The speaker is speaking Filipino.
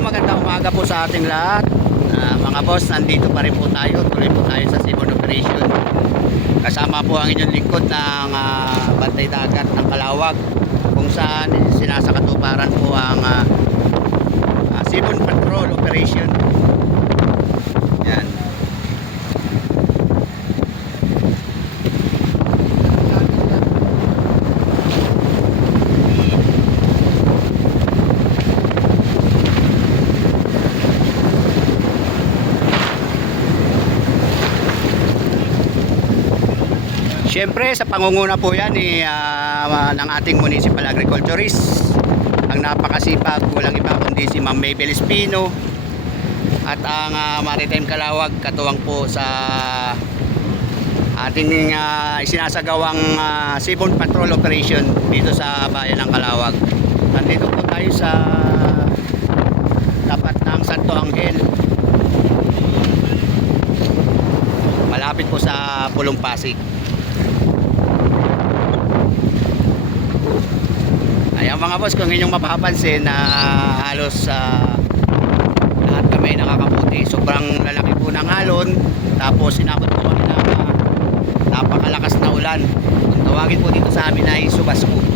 magandang umaga po sa ating lahat. Mga boss, nandito pa rin po tayo. Tuloy po tayo sa Seaborn Operation. Kasama po ang inyong lingkod ng Bantay Dagat ng Calawag, kung saan sinasakatuparan po ang Seaborn Patrol Operation. Yan. Siyempre sa pangunguna po yan ng ating municipal agriculturist, ang napakasipag, walang iba kundi si Ma'am Maybel Espino, at ang Maritime Calawag, katuwang po sa ating isinasagawang Seaborn Patrol Operation dito sa bayan ng Calawag. Nandito po tayo sa tapat ng Santo Angel, malapit po sa Pulong Pasig. Ayan mga boss, kung inyong mapapansin na halos lahat kami nakakaputi. Sobrang lalaki po ng alon, tapos inabot po kami ng napakalakas na ulan. Kung tawagin po dito sa amin ay subasco.